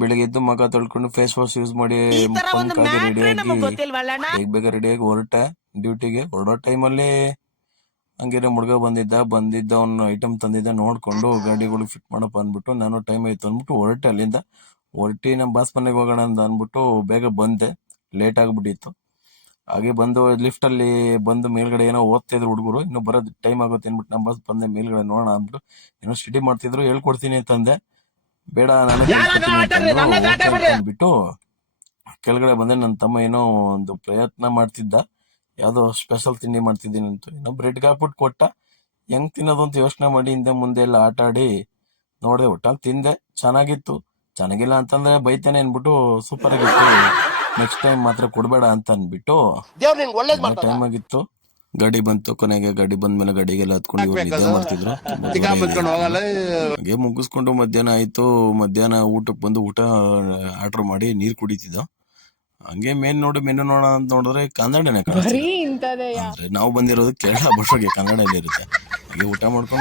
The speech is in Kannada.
ಬೆಳಿಗ್ಗೆ ಎದ್ದು ಮಗ ತೊಳ್ಕೊಂಡು ಫೇಸ್ ವಾಶ್ ಯೂಸ್ ಮಾಡಿ ಮುಖಕ್ಕಾಗಿ ರೆಡಿಯಾಗಿ ಬೇಗ ರೆಡಿಯಾಗಿ ಹೊರಟೆ ಡ್ಯೂಟಿಗೆ. ಹೊರಡೋ ಟೈಮಲ್ಲಿ ಹಂಗೇನೆ ಮುಡ್ಗ ಬಂದಿದ್ದ ಅವ್ನು ಐಟಮ್ ತಂದಿದ್ದ ನೋಡ್ಕೊಂಡು ಗಾಡಿಗಳಿಗೆ ಫಿಟ್ ಮಾಡಪ್ಪ ಅಂದ್ಬಿಟ್ಟು ನಾನು ಟೈಮ್ ಆಯ್ತು ಅಂದ್ಬಿಟ್ಟು ಹೊರಟೆ. ಅಲ್ಲಿಂದ ಹೊರಟಿ ನಮ್ಮ ಬಾಸ್ ಮನೆಗೆ ಹೋಗೋಣ ಅಂತ ಅಂದ್ಬಿಟ್ಟು ಬೇಗ ಬಂದೆ, ಲೇಟ್ ಆಗ್ಬಿಟ್ಟಿತ್ತು. ಹಾಗೆ ಬಂದು ಲಿಫ್ಟ್ ಅಲ್ಲಿ ಬಂದು ಮೇಲ್ಗಡೆ ಏನೋ ಓದ್ತಿದ್ರು ಹುಡುಗರು, ಇನ್ನು ಬರೋದು ಟೈಮ್ ಆಗುತ್ತೆ ಅಂದ್ಬಿಟ್ಟು ನಮ್ಮ ಬಾಸ್ ಬಂದೆ ಮೇಲ್ಗಡೆ ನೋಡೋಣ ಅಂದ್ಬಿಟ್ಟು ಏನೋ ಸ್ಟಡಿ ಮಾಡ್ತಿದ್ರು. ಹೇಳ್ಕೊಡ್ತೀನಿ ಅಂತಂದೆ, ಬೇಡ ನಾನು ಅಂದ್ಬಿಟ್ಟು ಕೆಳಗಡೆ ಬಂದೆ. ನನ್ನ ತಮ್ಮ ಏನೋ ಒಂದು ಪ್ರಯತ್ನ ಮಾಡ್ತಿದ್ದ, ಯಾವ್ದೋ ಸ್ಪೆಷಲ್ ತಿಂಡಿ ಮಾಡ್ತಿದ್ದೀನಿ ಅಂತ. ಏನೋ ಬ್ರೆಡ್ಗೆ ಹಾಕ್ಬಿಟ್ಟು ಕೊಟ್ಟ. ಹೆಂಗ್ ತಿನ್ನೋದು ಅಂತ ಯೋಚನೆ ಮಾಡಿ ಹಿಂದೆ ಮುಂದೆ ಎಲ್ಲ ಆಟ ಆಡಿ ನೋಡಿದೆ. ಒಟ್ಟಲ್ಲಿ ತಿಂದೆ, ಚೆನ್ನಾಗಿಲ್ಲ ಅಂತಂದ್ರೆ ಬೈತಾನೆ ಅನ್ಬಿಟ್ಟು ಸೂಪರ್ ಆಗಿತ್ತು, ನೆಕ್ಸ್ಟ್ ಟೈಮ್ ಮಾತ್ರ ಕೊಡ್ಬೇಡ ಅಂತ ಅನ್ಬಿಟ್ಟು ಟೈಮ್ ಆಗಿತ್ತು. ಗಾಡಿ ಬಂತು, ಕೊನೆಗೆ ಗಾಡಿ ಬಂದ್ಮೇಲೆ ಗಾಡಿಗೆಲ್ಲ ಹತ್ಕೊಂಡು ಇವ್ರು ನಿದ್ದೆ ಮಾಡ್ತಿದ್ರು. ಹಾಗೆ ಮುಗಿಸ್ಕೊಂಡು ಮಧ್ಯಾಹ್ನ ಆಯ್ತು. ಮಧ್ಯಾಹ್ನ ಊಟಕ್ಕೆ ಬಂದು ಊಟ ಆರ್ಡರ್ ಮಾಡಿ ನೀರ್ ಕುಡಿತಿದ್ದ. ಹಂಗೆ ಮೆನು ನೋಡ ಅಂತ ನೋಡಿದ್ರೆ ಕನ್ನಡನೇ ಕಾಣಿಸ್ತಿದೆ. ಅಂದ್ರೆ ನಾವು ಬಂದಿರೋದು ಕೇರಳ, ಬಟ್ ಕನ್ನಡ ಇರುತ್ತೆ. ಹಾಗೆ ಊಟ ಮಾಡ್ಕೊಂಡು